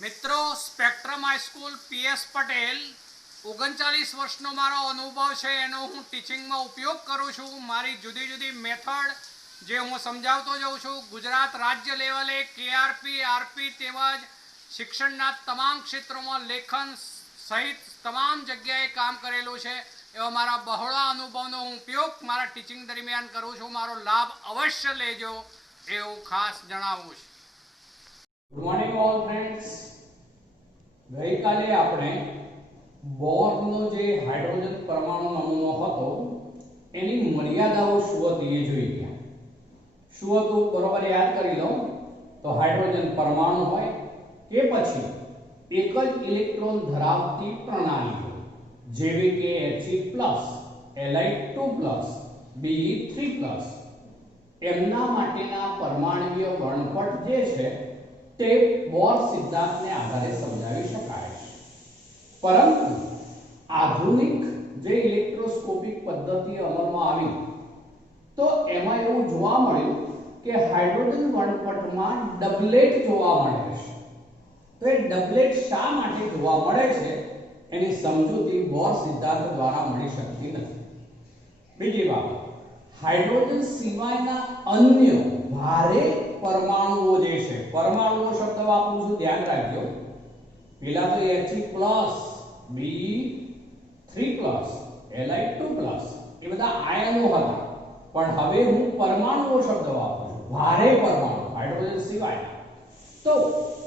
મિત્રો spectrum high school PS Patel 39 વર્ષનો મારો અનુભવ છે એનો હું ટીચિંગમાં ઉપયોગ કરું છું। મારી જુદી જુદી મેથડ જે હું સમજાવતો જાઉં છું। ગુજરાત રાજ્ય લેવલે કેઆરપી આરપી તેમજ શિક્ષણના તમામ ક્ષેત્રોમાં લેખન સહિત તમામ જગ્યાએ કામ કરેલું છે। એવા મારા બહોળા અનુભવનો હું ઉપયોગ મારા ટીચિંગ દરમિયાન કરું છું। મારો લાભ અવશ્ય લેજો એવું ખાસ જણાવું છું। Good morning all friends. ગઈકાલે આપણે બોરનો જે હાઇડ્રોજન પરમાણુ નમૂનો હતો એની મર્યાદાઓ શું હતી એ જોઈ ગયા। શું હતું બરોબર યાદ કરી લો। તો હાઇડ્રોજન પરમાણુ હોય કે પછી એક જ ઇલેક્ટ્રોન ધરાવતી પ્રણાલી હોય જેવી કે He+, Li2+, Be3+, એમના માટેના પરમાણુય વર્ણપટ જે છે તે બોર સિદ્ધાંતને આધારે સમજાવી શકાય છે। પરંતુ આધુનિક જે ઇલેક્ટ્રોસ્કોપિક પદ્ધતિ અમલમાં આવી તો એમાં એવું જોવા મળ્યું કે હાઇડ્રોજન વર્ણપટમાં ડબલેટ જોવા મળે છે। તો એ ડબલેટ શા માટે જોવા મળે છે એની સમજૂતી બોર સિદ્ધાંત દ્વારા મળી શકતી નથી। બીજી વાત, હાઇડ્રોજન સિવાયના અન્ય ભારે પરમાણુઓ જે છે, પરમાણુનો શબ્દ વાપરું છું ધ્યાન રાખજો। પેલા તો He+, Be3+, Li2+, એ બધા આયનો હતા, પણ હવે હું પરમાણુનો શબ્દ વાપરું છું, ભારે પરમાણુ હાઇડ્રોજન સિવાય। તો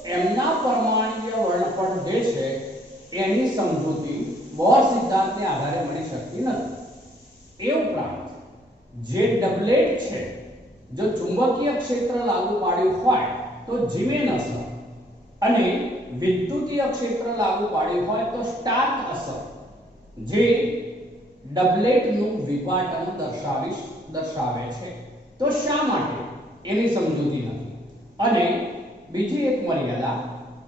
એમના પરમાણુય વર્ણપટ જે છે એની સમજૂતી બોર સિદ્ધાંતને આધારે મળી શકતી નથી। એ ઉપરાંત જે ડબલેટ છે, જો ચુંબકીય ક્ષેત્ર લાગુ પાડ્યું હોય તો જીમેન અસર અને વિદ્યુતીય ક્ષેત્ર લાગુ પાડ્યું હોય તો સ્ટાર્ક અસર જે ડબલેટનું વિપાટન દર્શાવે છે। તો શા માટે એની સમજૂતી નથી। અને બીજી એક મર્યાદા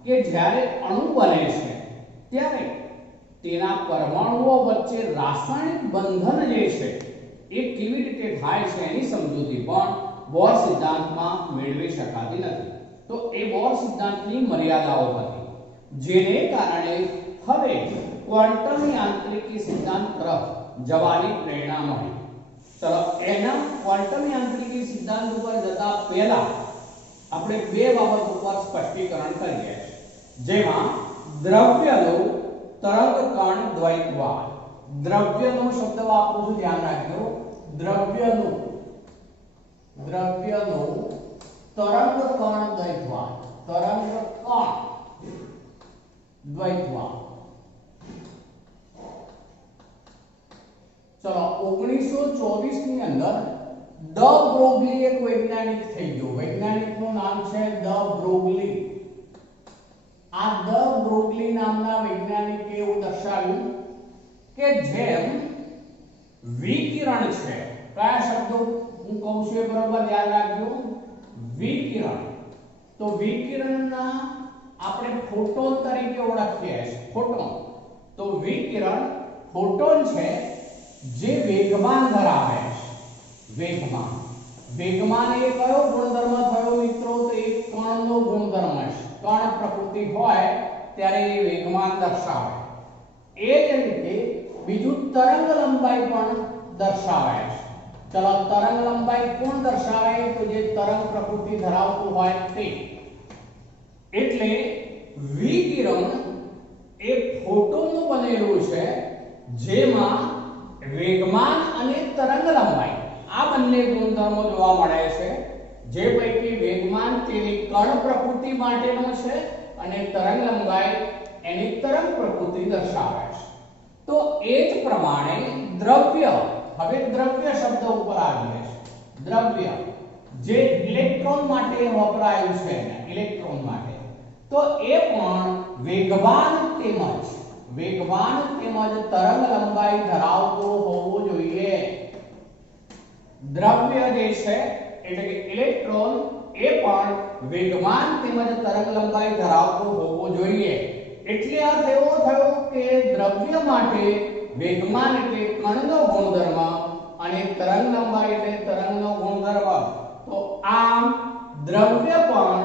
કે જ્યારે અણુ બને છે ત્યારે તેના પરમાણુઓ વચ્ચે રાસાયણિક બંધન જે છે એ કેવી રીતે થાય છે એની સમજૂતી પણ બોર સિદ્ધાંતમાં મેળવી શકાતી નથી। તો એ બોર સિદ્ધાંતની મર્યાદાઓ હતી, જેને કારણે હવે ક્વોન્ટમ યાંત્રિકી સિદ્ધાંત તરફ જવાની પ્રેરણા મળી। ચલો એના ક્વોન્ટમ યાંત્રિકી સિદ્ધાંત ઉપર જતા પહેલા આપણે બે બાબત ઉપર સ્પષ્ટીકરણ કરીએ, જેમાં દ્રવ્યનો તરંગ કણ દ્વૈતવાદ, દ્રવ્યનો શબ્દ વાપરું છું ધ્યાન રાખજો। દ્રવ્યનો તરંગ કણ દ્વૈતવાદ, તરંગ કણ દ્વૈતવાદ। ચલો 1924 ની અંદર ડ બ્રોગલી એક વૈજ્ઞાનિક થઈ ગયો। વૈજ્ઞાનિકનું નામ છે ડ બ્રોગલી। આ ડ બ્રોગલી નામના વૈજ્ઞાનિકે એવું દર્શાવ્યું કે જેમ વિકિરણ છે, કયા શબ્દો હું કહું છું એ બરોબર યાદ રાખજો। વિકિરણ, તો વિકિરણના આપણે ફોટોન તરીકે ઓળખીએ છીએ, ફોટોન। તો વિકિરણ ફોટોન છે જે વેગમાન ધરાવે છે। વેગમાન એ કયો ગુણધર્મ થયો મિત્રો? તો એ કણનો ગુણધર્મ છે। કણ પ્રકૃતિ હોય ત્યારે એ વેગમાન દર્શાવે। એ જ રીતે બીજું તરંગ લંબાઈ પણ દર્શાવે છે। ચલો તરંગ લંબાઈ કોણ દર્શાવે? તો જે તરંગ પ્રકૃતિ ધરાવતું હોય તે। એટલે વિકિરણ એ ફોટોનનું બનેલું છે જેમાં વેગમાન અને તરંગ લંબાઈ આ બંને ગુણધર્મો જોવા મળે છે, જે પૈકી વેગમાન તેની કણ પ્રકૃતિ માટેનો છે અને તરંગ લંબાઈ એની તરંગ પ્રકૃતિ દર્શાવે છે। તો એ જ પ્રમાણે દ્રવ્ય, હવે દ્રવ્ય શબ્દ ઉપર આવીએ છીએ। દ્રવ્ય જે ઇલેક્ટ્રોન માટે વપરાયું છે, ઇલેક્ટ્રોન માટે, તો એ પણ વેગવાન તેમજ તરંગ લંબાઈ ધરાવતો હોવો જોઈએ। દ્રવ્ય જે છે એટલે કે ઇલેક્ટ્રોન એ પણ વેગવાન તેમજ તરંગ લંબાઈ ધરાવતો હોવો જોઈએ। એટલે અર્થ એવો થયો કે દ્રવ્ય માટે વેગમાન એટલે કણનો ગુણધર્મ અને તરંગ લંબાઈ એટલે તરંગનો ગુણધર્મ। તો આમ દ્રવ્ય પણ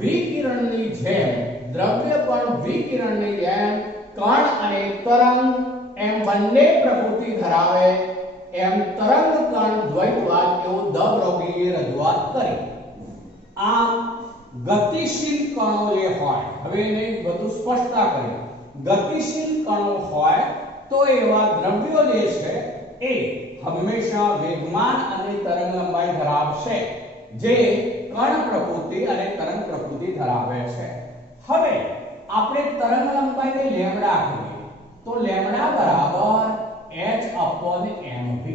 વિકિરણની જેમ દ્રવ્ય વિકિરણની જેમ કણ અને તરંગ એમ બંને પ્રકૃતિ ધરાવે એમ તરંગ કણ દ્વૈતવાદ એવું દ બ્રોગલીએ રજૂઆત કરી. આ ગતિશીલ કણો જે હોય, હવે એને વધુ સ્પષ્ટતા કરી, ગતિશીલ કણો હોય તો એવા દ્રવ્યો જે છે એ હંમેશા વેગમાન અને તરંગ લંબાઈ ધરાવશે, જે કણ પ્રકૃતિ અને તરંગ પ્રકૃતિ ધરાવે છે. હવે આપણે તરંગ લંબાઈને લેમ્ડા કહીએ તો લેમ્ડા બરાબર h/mv.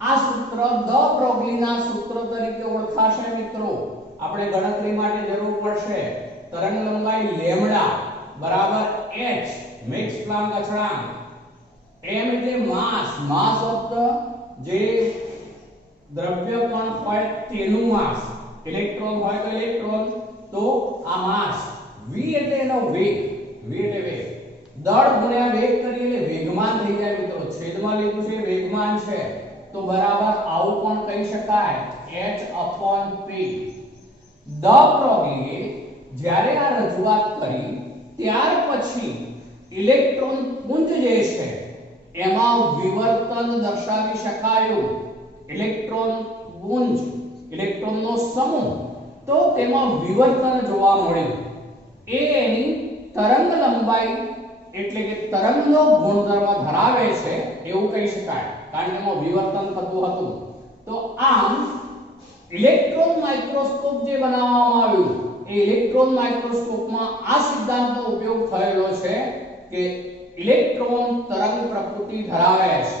આ સૂત્ર દ બ્રોગલીના સૂત્ર તરીકે ઓળખાશે મિત્રો. આપણે ગણતરી માટે જરૂર પડશે તરંગ લંબાઈ લેમ્ડા બરાબર h મેક્સ પ્લાન્ક અચળાંક, m એટલે માસ ઓફ ધ જે દ્રવ્ય કણ હોય તેનું માસ, ઇલેક્ટ્રોન હોય તો ઇલેક્ટ્રોન, તો આ માસ, v એટલે એનો વેગ, v એટલે વેગ, દળ ગુણ્યા વેગ કરીએ એટલે વેગમાન થઈ જાય મિત્રો. છેદમાં લીધું છે વેગમાન છે તો બરાબર આવું પણ કહી શકાય h/p. દ બ્રોગલીએ જ્યારે આ રજૂઆત કરી ત્યાર પછી ઇલેક્ટ્રોન પુંજ જે છે એમાં વિવર્તન દર્શાવી શકાયું. ઇલેક્ટ્રોન પુંજ, ઇલેક્ટ્રોનનો સમૂહ, તો તેમાં વિવર્તન જોવા મળ્યું. એ એની તરંગ લંબાઈ એટલે કે તરંગનો ગુણધર્મ ધરાવે છે એવું કહી શકાય, કારણ કે એમાં વિવર્તન થતું હતું. તો આમ ઇલેક્ટ્રોન માઇક્રોસ્કોપ જે બનાવવામાં આવ્યું એ ઇલેક્ટ્રોન માઇક્રોસ્કોપમાં આ સિદ્ધાંતનો ઉપયોગ થયેલો છે કે ઇલેક્ટ્રોન તરંગ પ્રકૃતિ ધરાવે છે.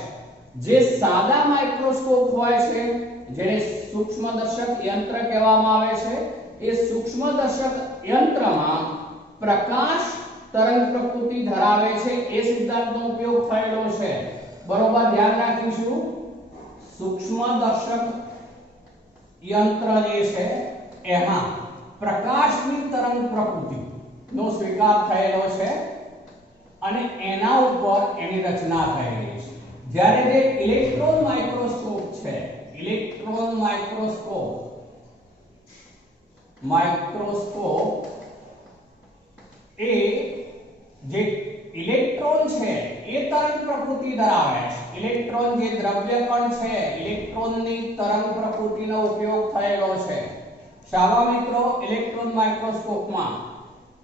જે સાદા માઇક્રોસ્કોપ હોય છે જેને સૂક્ષ્મદર્શક યંત્ર કહેવામાં આવે છે, એ સૂક્ષ્મદર્શક યંત્રમાં પ્રકાશ તરંગ પ્રકૃતિ ધરાવે છે એ સિદ્ધાંતનો ઉપયોગ થયેલો છે. બરોબર ધ્યાન રાખીશું. સૂક્ષ્મદર્શક યંત્ર જે છે એમાં પ્રકાશની તરંગ પ્રકૃતિ નો સ્વીકાર થયેલો છે અને એના ઉપર એની રચના થયેલી છે. જ્યારે જે ઇલેક્ટ્રોન માઇક્રોસ્કોપ છે, ઇલેક્ટ્રોન માઇક્રોસ્કોપ એ જે ઇલેક્ટ્રોન છે એ તરંગ પ્રકૃતિ ધરાવે છે. ઇલેક્ટ્રોન જે દ્રવ્ય કણ છે, ઇલેક્ટ્રોનની તરંગ પ્રકૃતિનો ઉપયોગ થયેલો છે. શાળા મિત્રો ઇલેક્ટ્રોન માઇક્રોસ્કોપમાં,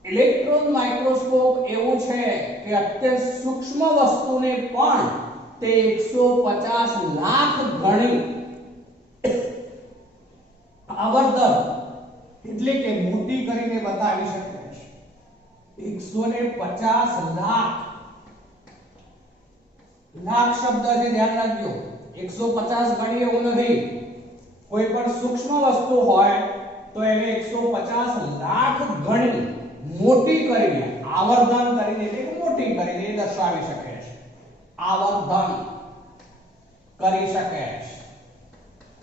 ઇલેક્ટ્રોન માઇક્રોસ્કોપ એવું છે કે અત્યંત સૂક્ષ્મ વસ્તુને પણ તે 150 લાખ ગણી આવર્તન એટલે કે મોટી કરીને બતાવી શકે છે. 150 લાખ, લાખ શબ્દ છે ધ્યાન રાખજો. 150 ગણી એવું નથી. કોઈ પણ સૂક્ષ્મ વસ્તુ હોય તો એને 150 લાખ ગણી મોટી કરીને, આવર્તન કરીને એટલે મોટી કરીને દર્શાવી શકે છે. આવર્તન કરી શકે છે.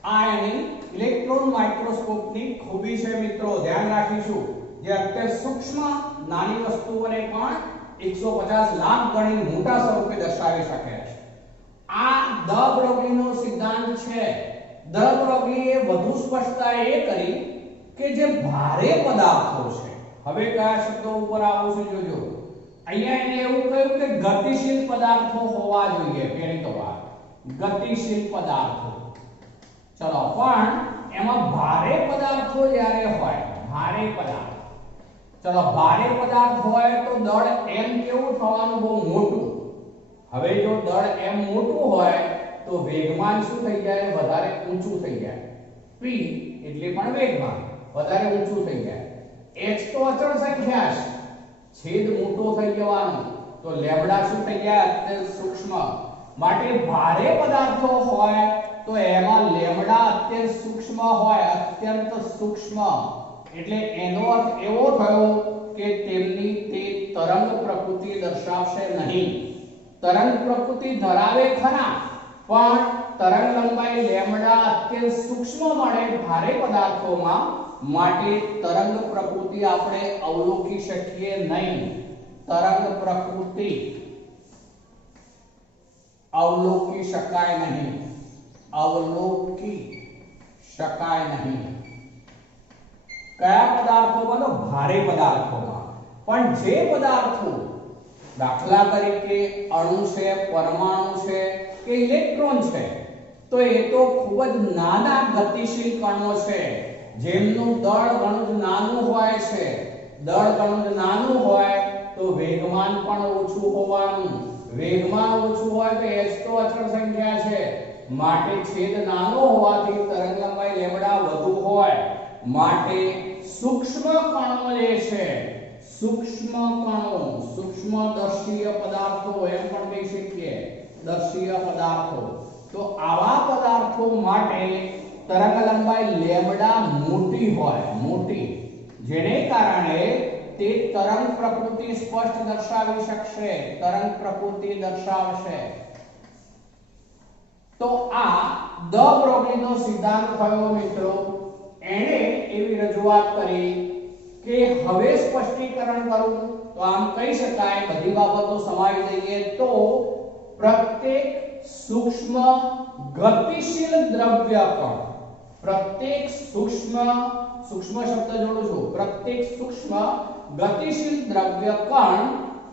આ એની ઇલેક્ટ્રોન માઇક્રોસ્કોપની ખૂબી છે મિત્રો. ધ્યાન રાખીશું. જે અત્યંત સૂક્ષ્મ નાની વસ્તુઓને પણ 150 લાખ ગણી મોટા સ્વરૂપે દર્શાવી શકે છે. આ દ બ્રોગલીનો સિદ્ધાંત છે. દ બ્રોગલીએ વધુ સ્પષ્ટતા એ કરી કે જે ભારે પદાર્થો છે, હવે કયા શબ્દો ઉપર આવું છે જોજો. અહીંયા એને એવું કહ્યું કે ગતિશીલ પદાર્થો હોવા જોઈએ. પહેલી તો વાત ગતિશીલ પદાર્થો. ચલો, પણ એમાં ભારે પદાર્થો જ્યારે હોય, ભારે પદાર્થ, ચલો ભારે પદાર્થ હોય તો દળ m કેવું થવાનું? બહુ મોટું. હવે જો દળ m મોટું હોય તો વેગમાન શું થઈ જાય? વધારે ઊંચું થઈ જાય. p એટલે પણ વેગમાન વધારે ઊંચું થઈ જાય. h તો અચળ સંખ્યા છે, છેદ મોટો થઈ જવાનો, તો લેમ્ડા શું થઈ જાય? અત્યંત સૂક્ષ્મ. માટે ભારે પદાર્થો હોય તો એમાં લેમ્ડા અત્યંત સૂક્ષ્મ હોય, અત્યંત સૂક્ષ્મ. એટલે એનો અર્થ એવો થયો કે તેમની તે તરંગ પ્રકૃતિ દર્શાવશે નહીં. તરંગ પ્રકૃતિ ધરાવે ખરા, પણ તરંગ લંબાઈ લેમ્ડા અત્યંત સૂક્ષ્મ મળે ભારે પદાર્થોમાં, માટે તરંગ પ્રકૃતિ આપણે અવલોકી શકીએ નહીં. તરંગ પ્રકૃતિ અવલોકી શકાય નહીં. અવલોકી શકાય નહીં. કયા પદાર્થોમાં? તો ભારે પદાર્થોમાં. પણ જે પદાર્થો દાખલા તરીકે અણુ છે, પરમાણુ છે કે ઇલેક્ટ્રોન છે, તો એ તો ખૂબ જ નાના ગતિશીલ કણો છે, જેમનું દળ ઘણું જ નાનું હોય છે. દળ ઘણું જ નાનું હોય તો વેગમાન પણ ઓછું હોવાનું. વેગમાન ઓછું હોય તો h તો અચળ સંખ્યા છે, માટે છેદ નાનો હોવાથી તરંગ લંબાઈ લેમ્બડા વધુ હોય. માટે સૂક્ષ્મ કણો લે છે. સૂક્ષ્મ કણો, સૂક્ષ્મદર્શીય પદાર્થો એમ પણ કહી શકીએ, દર્શીય પદાર્થો. તો આવા પદાર્થો માટે તરંગ લંબાઈ લેમ્બડા મોટી હોય, મોટી, જેને કારણે તે તરંગ પ્રકૃતિ સ્પષ્ટ દર્શાવી શકશે, તરંગ પ્રકૃતિ દર્શાવશે. તો આ દ બ્રોગલીનો સિદ્ધાંત થયો મિત્રો. એણે એવી રજૂઆત કરી કે હવે સ્પષ્ટીકરણ કરું તો આમ કહી શકાય, બધી બાબતો સમાવી દઈએ તો પ્રત્યેક સૂક્ષ્મ ગતિશીલ દ્રવ્ય કણ, પ્રત્યેક સૂક્ષ્મ શબ્દ જોડું છું, પ્રત્યેક સૂક્ષ્મ ગતિશીલ દ્રવ્ય કણ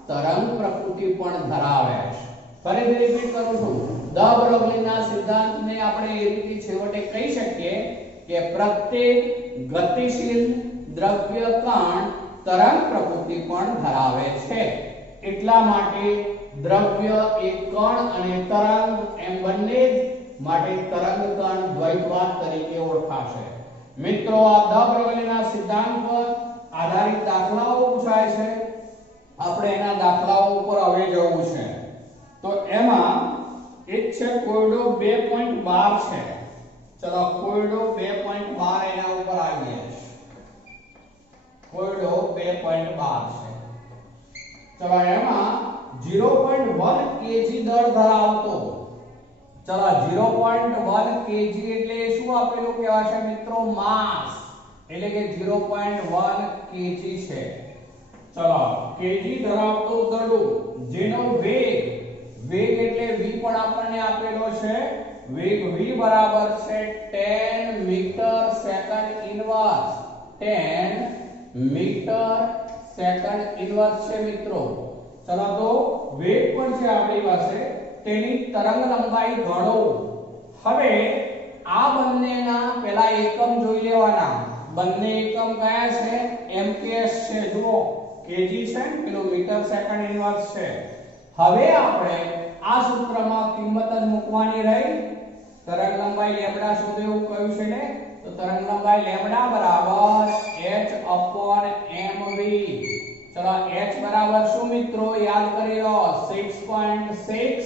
તરંગ પ્રકૃતિ પણ ધરાવે છે. ફરીથી રિપીટ કરું છું, દ બ્રોગલીના સિદ્ધાંતને આપણે એ રીતે છેવટે કહી શકીએ કે પ્રત્યેક ગતિશીલ દ્રવ્ય કણ તરંગ પ્રકૃતિ પણ ધરાવે છે. એટલા માટે દ્રવ્ય એ કણ અને તરંગ એમ બંને માટે તરંગ કણ દ્વૈતવાદ તરીકે ઓળખાશે. મિત્રો, આ દ બ્રોગલીના સિદ્ધાંત પર આધારિત દાખલાઓ પૂછાય છે. આપણે એના દાખલાઓ ઉપર હવે જવું છે. તો એમાં એક છે કોયડો 2.12 છે. ચલો કોયડો 2.12 એના ઉપર આવીએ. કોયડો 2.12 છે. ચલો એમાં 0.1 kg દળ ધરાવતો, ચલો 0.1 kg એટલે શું આપેલું કહેવાશે મિત્રો? માસ. એટલે કે 0.1 kg છે. ચલો kg ધરાવતો દડો જેનો વેગ એટલે v પણ આપણને આપેલો છે. વેગ v બરાબર છે 10 metre second inverse. 10 metre second inverse છે મિત્રો. ચલો તો વેગ પણ છે આપણી પાસે, તેની તરંગ લંબાઈ ગણો. હવે આ બંનેના પહેલા એકમ જોઈ લેવાના. બંને એકમ કયા છે? mks છે. જુઓ kg છે, પેલું મીટર સેકન્ડ ઇન્વર્સ છે. હવે આપણે આ સૂત્રમાં કિંમત જ મૂકવાની રહી. તરંગ લંબાઈ લેમ્બડા શોધો એવું કહ્યું છે ને, તો તરંગ લંબાઈ લેમ્બડા બરાબર h/mv. ચલો h બરાબર શું મિત્રો? યાદ કરી લો, 6.6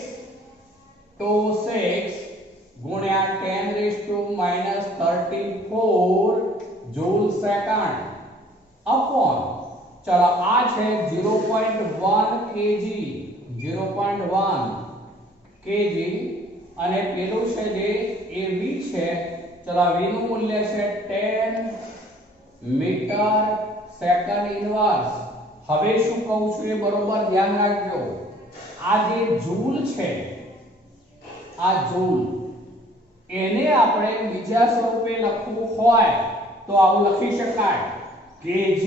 તો 6 ગુણ્યા 10⁻34 જૂલ સેકન્ડ અપોન, ચલો આ છે 0.1 kg, 0.1 kg અને પેલું છે જે એ v છે. ચલો v નું મૂલ્ય છે 10 મીટર સેકન્ડ ઇન્વર્સ. હવે શું કહું છું એ બરોબર ધ્યાન રાખજો. આ જે જૂલ છે, આ જૂલ, એને આપણે બીજા સ્વરૂપે લખવું હોય તો આવું લખી શકાય, kg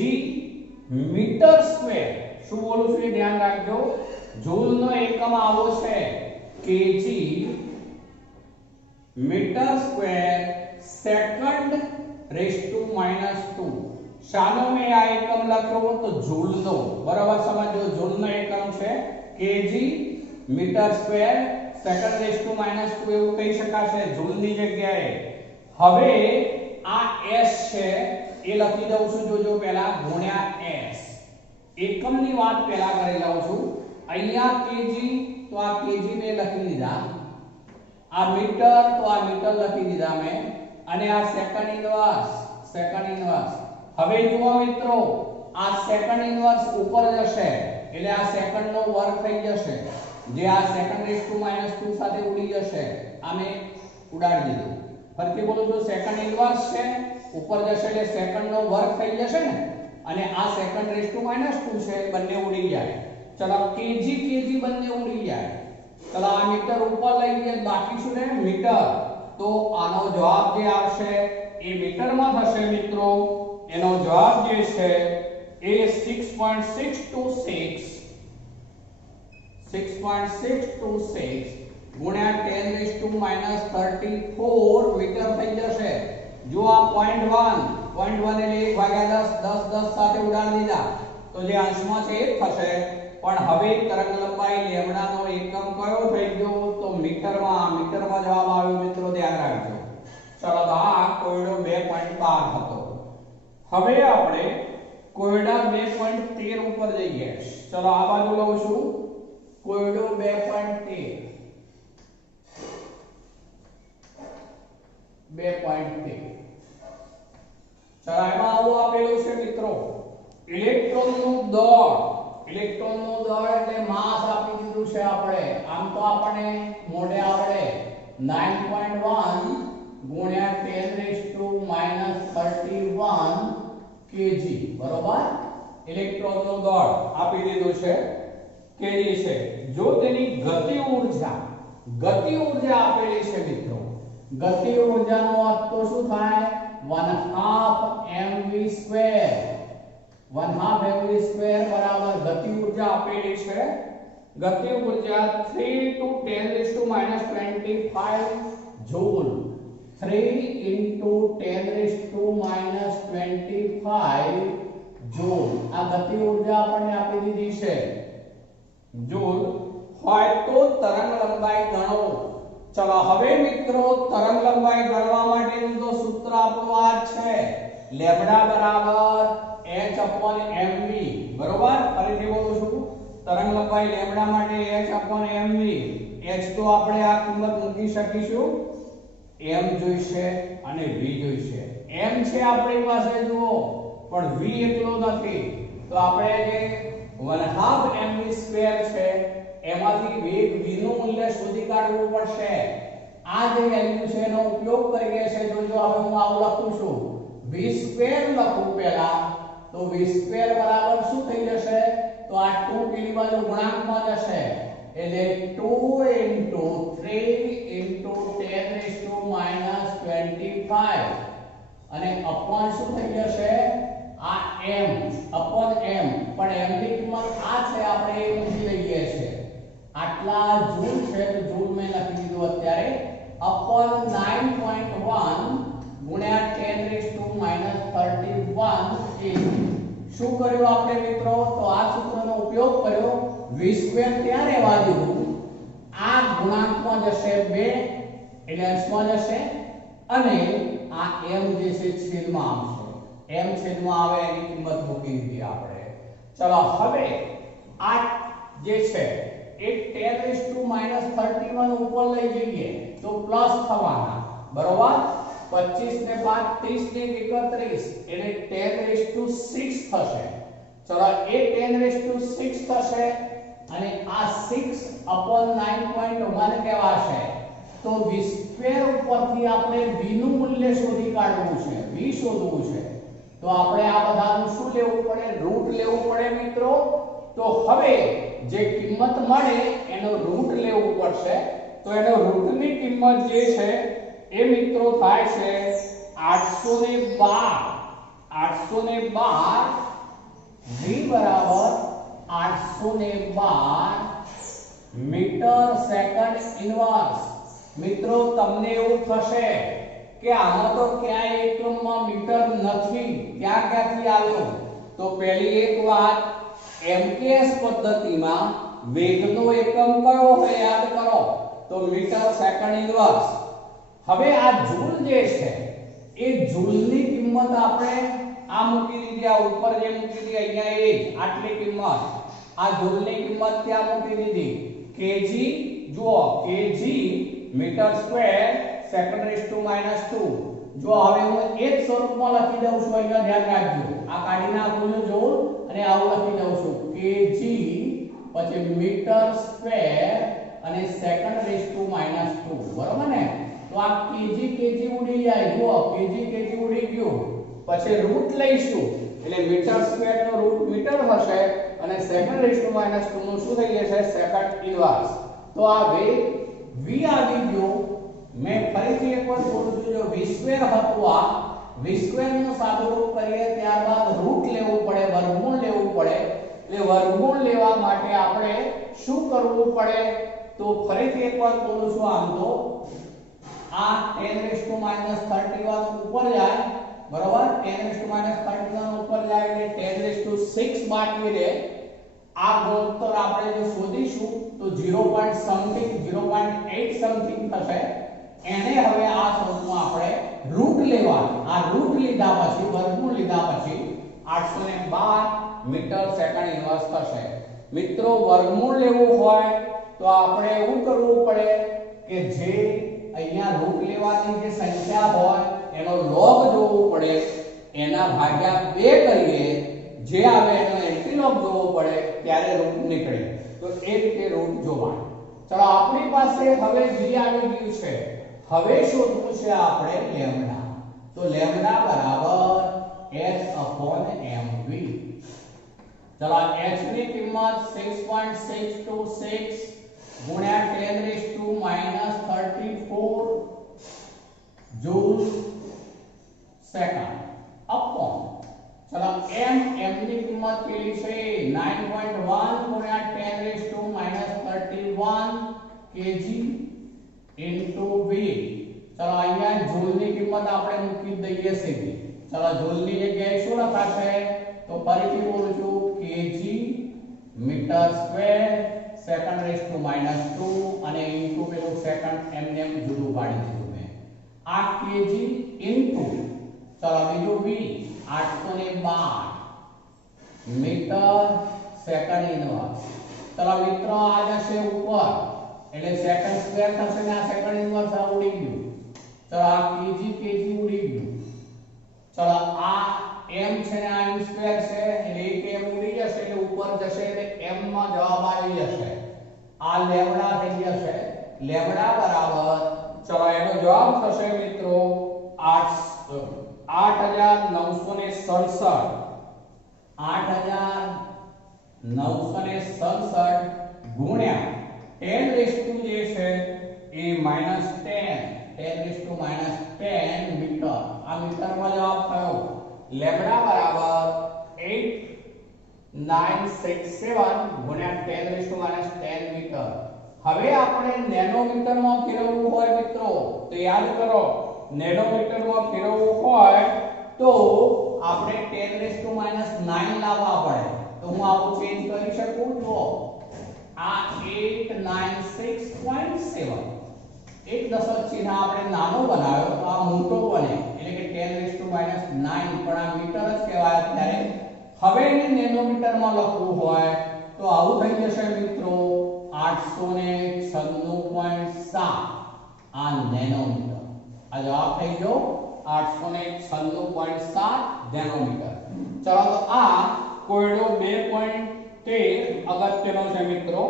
મીટર સ્ક્વેર. શું બોલું છું એ ધ્યાન રાખજો. જૂલ નો એકમ આવો છે kg metre square second raise to -2. શાનો મેં આ એકમ લખ્યો? તો જૂલ નો. બરાબર સમજો, જૂલ નો એકમ છે kg metre square second raise to -2 એવું કહી શકાશે જૂલ ની જગ્યાએ. હવે આ s છે એ લખી દઉં છું, જોજો પહેલા, ગુણ્યા s. એકમની વાત પહેલા કરી લઉં છું. અહીંયા kg તો આ kg મેં લખી દીધા, આ મીટર તો આ મીટર લખી દીધા મેં, અને આ સેકન્ડ ઇન્વર્સ, સેકન્ડ ઇન્વર્સ. હવે જુઓ મિત્રો, આ સેકન્ડ ઇન્વર્સ ઉપર જશે એટલે આ સેકન્ડ નો વર્ગ થઈ જશે, જે આ સેકન્ડ રેઝ ટુ -2 સાથે ઉડી જશે. આને ઉડાડી દીધું. ફરીથી બોલું છું, સેકન્ડ ઇન્વર્સ છે, ઉપર જશે એટલે સેકન્ડ નો વર્ગ થઈ જશે ને, અને આ સેકન્ડ રેઝ ટુ -2 છે, બંને ઉડી જાય. ચલો kg બંને ઉડી જાય. ચલો આ મીટર ઉપર લઈ ગયા, બાકી શું રહે? મીટર. તો આનો જવાબ જે આવશે એ મીટરમાં થશે મિત્રો. એનો જવાબ જે છે એ 6.626 ગુણ્યા 10 -34 મીટર થઈ જશે. જો આ 0.1 એટલે 1 ભાગ્યા 10 10 સાથે ઉડાડી દીધા તો જે અંશમાં છે એ જ થશે. પણ હવે તરંગ લંબાઈ લેમ્બડા નો એકમ કયો થઈ ગયો તો મીટરમાં જવાબ આવ્યો મિત્રો, ધ્યાન રાખજો. ચલો તો આ કોયડો 2.12 હતો. હવે આપણે કોયડા 2.13 ઉપર જઈએ. ચલો આ બાજુ લઉં છું કોયડો 2.13. ચલો એમાં આવું આપેલું છે મિત્રો, ઇલેક્ટ્રોનનું દળ એટલે માસ આપી દીધું છે આપણે. આમ તો આપણને મોઢે આવડે 9.1 ગુણ્યા 10⁻31 kg, બરોબર. ઇલેક્ટ્રોનનું દળ આપી દીધું છે kg છે. જો તેની ગતિ ઊર્જા આપેલી છે મિત્રો, ગતિ ઊર્જાનો અર્થ તો શું થાય? 1/2 mv². 1/2 mv² બરાબર ગતિ ઊર્જા આપેલી છે. ગતિ ઊર્જા 3 × 10⁻25 જૂલ. 3 × 10⁻25 જૂલ આ ગતિ ઊર્જા આપણને આપી દીધી છે. જૂલ હોય તો તરંગ લંબાઈ ગણો. ચલો હવે મિત્રો તરંગ લંબાઈ ગણવા માટેનું તો સૂત્ર આપણું આ છે, લેમ્બડા બરાબર h/mv, બરોબર. ફરીથી બોલું છું, તરંગ લંબાઈ લેમ્બડા માટે h/mv. h તો આપણે આ કિંમત મૂકી શકીશું, m જોઈશે અને v જોઈશે. m છે આપણી પાસે જુઓ, પણ v એટલો નથી, તો આપણે જે 1/2 mv² છે એમાંથી વેગ v નું મૂલ્ય શોધી કાઢવું પડશે. આ જે વેલ્યુ છે એનો ઉપયોગ કરીએ છે. જોજો હવે હું આવું લખું છું, v² લખું પહેલા તો v² બરાબર શું થઈ જશે? તો આ 2 પેલી બાજુ ગુણાંકમાં જશે એટલે 2 × 3 × 10⁻25 અને અપોન શું થઈ જશે? આ m અપોન m. પણ m ની કિંમત આ છે, આપણે એ મૂકી લઈએ છે. આટલા જૂલ છે તો જૂલ મેં લખી દીધું અત્યારે, અપોન 9.1 ગુણ્યા 10⁻31 kg. શું કર્યું આપણે મિત્રો? તો આ સૂત્રનો ઉપયોગ કર્યો. v² ત્યાં રહેવા દીધું, આ ગુણાંકમાં જશે 2 એટલે અંશમાં જશે, અને આ m જે છે છેદમાં આવશે. m છેદમાં આવે એની કિંમત મૂકી દીધી આપણે. ચલો હવે આ જે છે એ 10⁻31 ઉપર લઈ જઈએ તો પ્લસ થવાના, બરોબર. 25 ને 5 30 ને 31 એટલે 10⁻6 થશે. ચલો એ 10⁻6 થશે અને આ 6/9.1 કહેવાશે. તો v² ઉપરથી આપણે v નું મૂલ્ય શોધી કાઢવું છે, v શોધવું છે. તો આપણે આ બધાનું શું લેવું પડે? રૂટ લેવું પડે મિત્રો. તો હવે જે કિંમત મળે એનો રૂટ લેવું પડશે. તો એનો રૂટની કિંમત જે છે એ મિત્રો થાય છે 812 v બરાબર 812 મીટર સેકન્ડ ઇન્વર્સ. મિત્રો તમને એવું થશે કે આમાં તો ક્યાંય એકમમાં મીટર નથી, ક્યાંથી આવ્યો? તો પહેલી એક વાત, MKS પદ્ધતિમાં વેગનો એકમ કયો હોય યાદ કરો, તો મીટર સેકન્ડ ઇન્વર્સ. હવે આ જૂલ જે છે એ જૂલની કિંમત આપણે આ મૂકી દીધી, આ ઉપર જે મૂકી દીધી અહીંયા એ આટલી કિંમત, આ જૂલની કિંમત ત્યાં મૂકી દીધી. kg જુઓ, kg મીટર સ્ક્વેર સેકન્ડ⁻². જો હવે હું એક સ્વરૂપમાં લખી દઉં છું, અહીંયા ધ્યાન રાખજો, આ કાઢી નાખું છું જૂલ અને આવું લખી દઉં છું kg પછી મીટર સ્ક્વેર અને સેકન્ડ⁻², બરોબર ને. તો આ kg ઉડી જાય, જુઓ kg ઉડી ગયું. પછી રૂટ લઈશું એટલે મીટર સ્ક્વેર નો રૂટ મીટર હશે અને સેકન્ડ⁻² નું શું થઈ જશે? Second inverse. તો આ વેગ v આવી ગયો. મેં ફરીથી એકવાર બોલું છું, જો v² હતું, આ v² નું સાદુરૂપ કરીએ ત્યારબાદ રૂટ લેવું પડે, વર્ગમૂળ એટલે વર્ગમૂળ લેવા માટે આપણે શું કરવું પડે? તો ફરીથી એકવાર બોલું છું. આમ તો આ 10⁻31 ઉપર જાય, બરોબર? 10⁻31 ઉપર જાય એટલે 10⁶ બાકી રહે. આ ગુણોત્તર આપણે જો શોધીશું તો 0. સમથિંગ 0.8 સમથિંગ થશે. એને હવે આ સ્વરૂપમાં આપણે રૂટ લેવા. આ રૂટ લીધા પછી, વર્ગમૂળ લીધા પછી 812 મીટર સેકન્ડ ઇન્વર્સ થશે. મિત્રો, વર્ગમૂળ લેવું હોય તો આપણે એવું કરવું પડે કે જે અહીંયા રૂટ લેવાની જે સંખ્યા હોય એનો log જોવો પડે, એના ભાગ્યા 2 કરીએ, જે આવે એનો એન્ટિલોગ જોવો પડે, ત્યારે રૂટ નીકળે. તો એ રીતે રૂટ જોવાનું. ચલો, આપણી પાસે હવે v આવી ગયું છે. હવે શોધવું છે આપણે લેમ્ડા. તો લેમ્ડા બરાબર h/mv. ચલો, h ની કિંમત 6.626 ગુણ્યા 10⁻34 જૂલ સેકન્ડ અપોન, ચલો, m ની કિંમત કેટલી છે? 9.1 ગુણ્યા 10⁻31 kg into v. ચલો, અહીંયા જૂલ ની કિંમત આપણે મૂકી દઈએ સીધી. ચલો, જૂલ ની જગ્યાએ શું લખાશે? તો ફરીથી બોલું છું, kg મીટર સ્ક્વેર (10⁻²) અને ઇન્ટુ પેલું સેકન્ડ એમને જુદું પાડી દીધું મેં. આ kg ઇન્ટુ, ચલો, બીજું v 812 મીટર સેકન્ડ ઇન્વર્સ. ચલો મિત્રો, આ જશે ઉપર એટલે સેકન્ડ સ્ક્વેર થશે ને આ સેકન્ડ ઇન્વર્સ આ ઉડી ગયું. ચલો, આ kg ઉડી ગયું. ચલો, આ m છે ને આ m સ્ક્વેર છે એટલે એક m ઉડી જશે એટલે ઉપર જશે એટલે m માં જવાબ આવી જશે. આ લેમ્ડા થઈ જશે. લેમ્ડા બરાબર, ચલો, એનો જવાબ થશે મિત્રો 8967 ગુણ્યા 10 જે છે એ -10 મીટર. આ મીટરમાં જવાબ થયો. લેમ્ડા બરાબર 8967 ગુણ્યા 10 મીટર. હવે આપણે નેનોમીટરમાં ફેરવવું હોય મિત્રો તો યાદ કરો, નેનોમીટરમાં ફેરવવું હોય તો આપણે 10⁻9 લાવવા પડે. તો હું આવું ચેન્જ કરી શકું? જો આ 896.7, એક દશક ચિહ્ન આપણે નાનો બનાવ્યો તો આ મોટો બને એટલે કે 10⁻9, પણ આ મીટર જ કહેવાય. ત્યારે હવે એને નેનોમીટરમાં લખવું હોય તો આવું થઈ જશે મિત્રો 896.7 આ નેનોમીટર. આ જવાબ થઈ ગયો 896.7 નેનોમીટર. ચલો, તો આ કોયડો 2.13 અગત્યનો છે મિત્રો.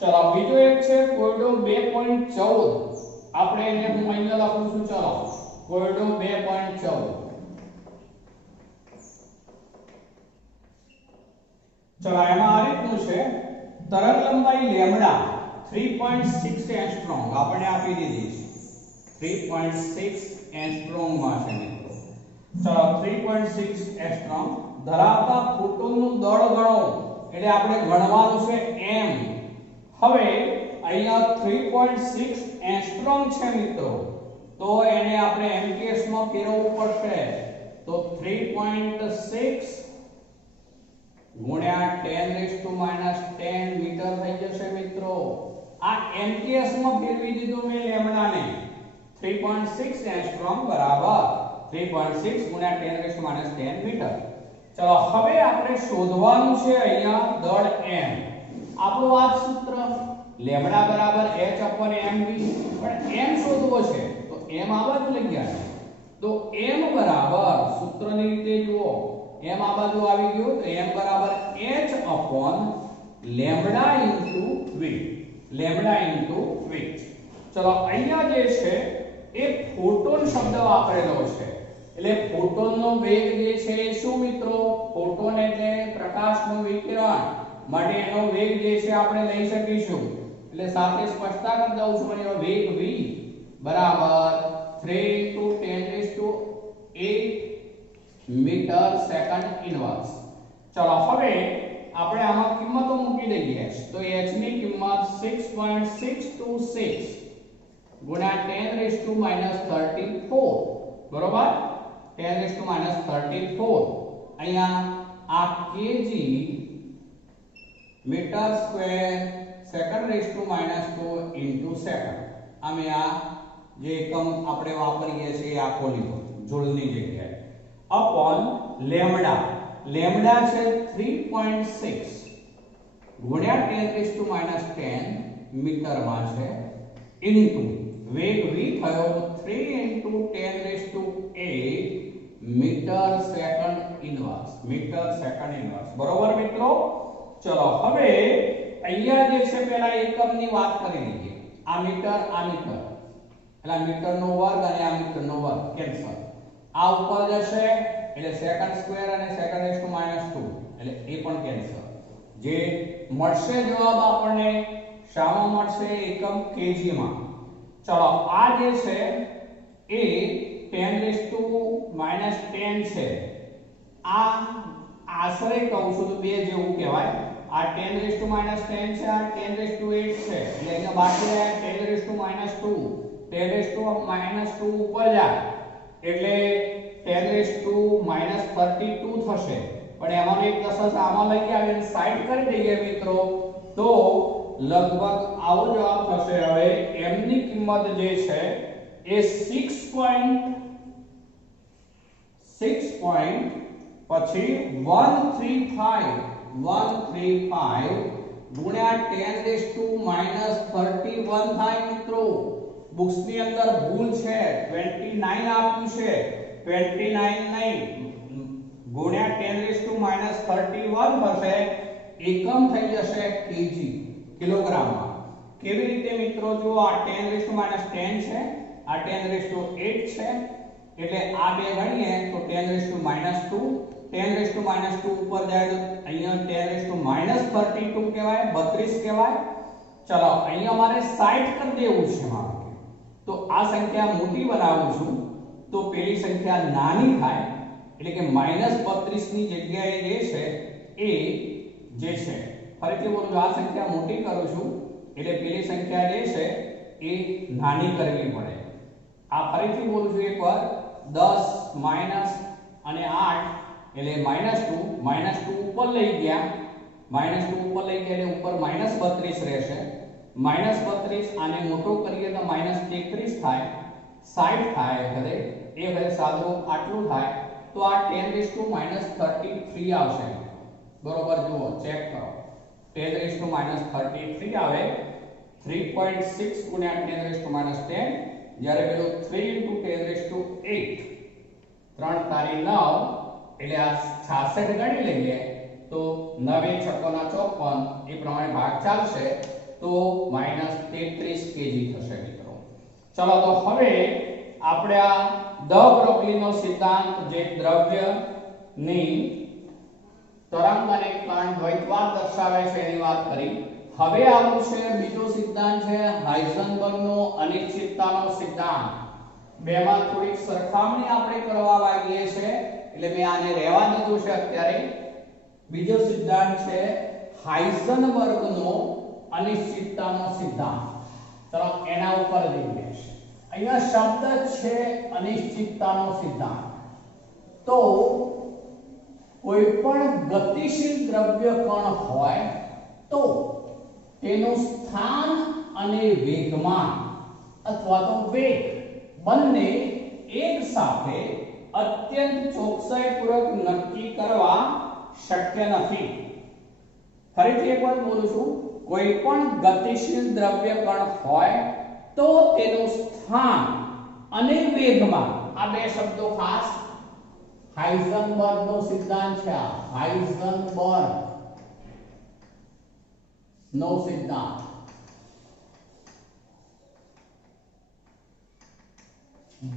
ચલો, બીજો એક છે કોયડો 2.14. આપણે એને હું અહીંયા લખું છું. ચલો, કોયડો 2.14. ચલો, એમાં આ રીતનું છે. તરંગ લંબાઈ લેમ્ડા 3.6 એંગસ્ટ્રોમ આપણે આપી દીધી છે. 3.6 એંગસ્ટ્રોમ માં છે મિત્રો. ચલો, 3.6 એંગસ્ટ્રોમ ધરાવતા ફોટોનનું દળ ગણો. એટલે આપણે ગણવાનું છે m. હવે અહીંયા 3.6 એંગસ્ટ્રોમ છે મિત્રો, તો એને આપણે mks માં ફેરવવું પડશે. તો 3.6 ગુણ્યા 10⁻10 મીટર થઈ જશે મિત્રો. આ mks માં ફેરવી દીધું મેં લેમ્ડાને. 3.6 એંગસ્ટ્રોમ બરાબર 3.6 ગુણ્યા 10⁻10 મીટર. ચલો, હવે આપણે શોધવાનું છે અહીંયા દળ m. આપણું આ સૂત્ર લેમ્ડા બરાબર h/mv, પણ m શોધવો છે તો m આ બાજુ લઈ ગયા. તો m બરાબર સૂત્રની રીતે જુઓ, m આ બાજુ આવી ગયું તો m બરાબર h/લેમ્ડા into v. Lambda into v. ચલો, અહીંયા જે છે એ ફોટોન શબ્દ વાપરેલો છે. એટલે ફોટોનનો વેગ જે છે એ શું મિત્રો? ફોટોન એટલે પ્રકાશનું વિકિરણ, માટે એનો વેગ જે છે આપણે લઈ શકીશું. એટલે સાથે સ્પષ્ટતા કરી દઉં છું. એનો વેગ v બરાબર 3 * 10⁸ મીટર સેકન્ડ ઇન્વર્સ. ચલો, હવે આપણે આમાં કિંમતો મૂકી દઈએ તો h ની કિંમત 6.626 ગુણ્યા 10⁻34 બરોબર 10⁻34 અહીંયા આ kg metre square second into second અમે આ જે એકમ આપણે વાપરીએ છીએ આખો લીધો જૂલની જગ્યાએ અપોન લેમ્ડા લેમ્ડા છે 3.6 ગુણ્યા 10⁻10 મીટરમાં છે ઇન્ટુ વેગ v થયો 3 * 10⁸ મીટર સેકન્ડ ઇન્વર્સ બરોબર મિત્રો ચલો હવે અહીંયા જે છે પહેલા એકમની વાત કરી લઈએ આ મીટર એટલે મીટરનો વર્ગ અને આ મીટરનો વર્ગ કેન્સલ આ ઉપર જશે એટલે સેકન્ડ સ્ક્વેર અને સેકન્ડ⁻2 એટલે એ પણ કેન્સલ જે મળશે જવાબ આપણને શામાં મળશે એકમ kg માં ચલો આ જે છે એ 10⁻10 છે આ આશરે કહું છું તો બે જેવું કહેવાય આ 10⁻10 છે આ 10⁻8 છે એટલે અહીંયા બાકી રહ્યા 10⁻2 ઉપર જાય એટલે 10⁻32 થશે પણ એમાંનો એક દશક આમાં લઈ આવીને સાઈડ કરી દઈએ મિત્રો તો લગભગ આવો જવાબ થશે હવે m ની કિંમત જે છે એ 6.પછી 135 ગુણ્યા 10⁻31 થાય મિત્રો બુક્સ ની અંદર ભૂલ છે 29 આપ્યું છે 29 નહીં ગુણ્યા 10⁻31 થશે એકમ થઈ જશે kg કિલોગ્રામમાં કેવી રીતે મિત્રો જો આ 10⁻10 છે આ 10⁸ છે એટલે આ બે ગણીએ તો 10⁻2 ઉપર જાય તો અહીંયા 10⁻32 કહેવાય 32 કહેવાય ચલો અહીંયા મારે 60 કરી દેવું છે મારે તો આ સંખ્યા મોટી બનાવું છું તો પેલી સંખ્યા નાની થાય એટલે કે -32 ની જગ્યાએ જે છે એ જે છે ફરીથી બોલું આ સંખ્યા મોટી કરું છું એટલે પેલી સંખ્યા જે છે એ નાની કરવી પડે આ ફરીથી બોલું છું એકવાર 10 માઈનસ અને 8 એટલે -2 ઉપર લઈ ગયા એટલે ઉપર -32 રહેશે -32 આને મોટો કરીએ તો -33 થાય 60 થાય એટલે એ હવે સાદું આટલું થાય તો આ 10⁻33 આવશે બરોબર જુઓ ચેક કરો 10⁻33 આવે 3.6 ગુણ્યા 10⁻10 જ્યારે પેલું 3 * 10⁸8 3 તારી 9 એટલે આ 66 ગણી લઈએ તો 9 × 6 = 54 એ પ્રમાણે ભાગ ચાલશે તો -33 kg થશે મિત્રો ચલો તો હવે આપણે આ દ બ્રોગલીનો સિદ્ધાંત જે દ્રવ્યની તરંગ અને કણ દ્વૈતવાદ દર્શાવે છે એની વાત કરી હવે આવું છે બીજો સિદ્ધાંત છે હાઇઝનબર્ગનો અનિશ્ચિતતાનો સિદ્ધાંત બેમાં થોડીક સરખામણી આપણે કરવા માંગીએ છે એટલે મેં આને રહેવા દીધું છે અત્યારે બીજો સિદ્ધાંત છે હાઇઝનબર્ગનો અનિશ્ચિતતાનો સિદ્ધાંત ચલો એના ઉપર જઈએ અહીંયા શબ્દ છે અનિશ્ચિતતાનો સિદ્ધાંત તો કોઈ પણ ગતિશીલ દ્રવ્ય કણ હોય તો તેનું સ્થાન અને વેગમાન અથવા તો વેગ બંને એક સાથે અત્યંત ચોકસાઈપૂર્વક નક્કી કરવા શક્ય નથી ફરીથી એકવાર બોલું છું કોઈ પણ ગતિશીલ દ્રવ્ય કણ હોય તો તેનું સ્થાન અને વેગમાન આ બે શબ્દો ખાસ હાઇઝનબર્ગનો સિદ્ધાંત છે હાઇઝનબર્ગનો સિદ્ધાંત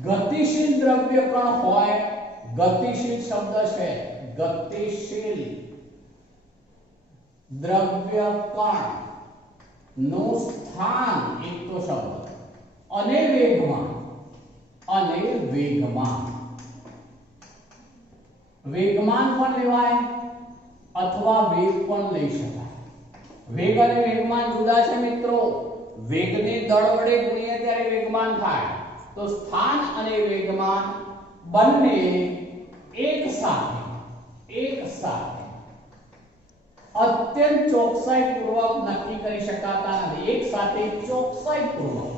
ગતિશીલ દ્રવ્ય કણ હોય ગતિશીલ શબ્દ છે ગતિશીલ દ્રવ્ય કણ નું સ્થાન એક તો શબ્દ અને વેગમાન વેગમાન પણ લેવાય અથવા વેગ પણ લઈ શકાય. વેગ અને વેગમાન જુદા છે મિત્રો. વેગને દળ વડે ગુણીએ ત્યારે વેગમાન થાય. તો સ્થાન અને વેગમાન બંને એક સાથે અત્યંત ચોકસાઈપૂર્વક નક્કી કરી શકાતા નથી. એક સાથે ચોકસાઈપૂર્વક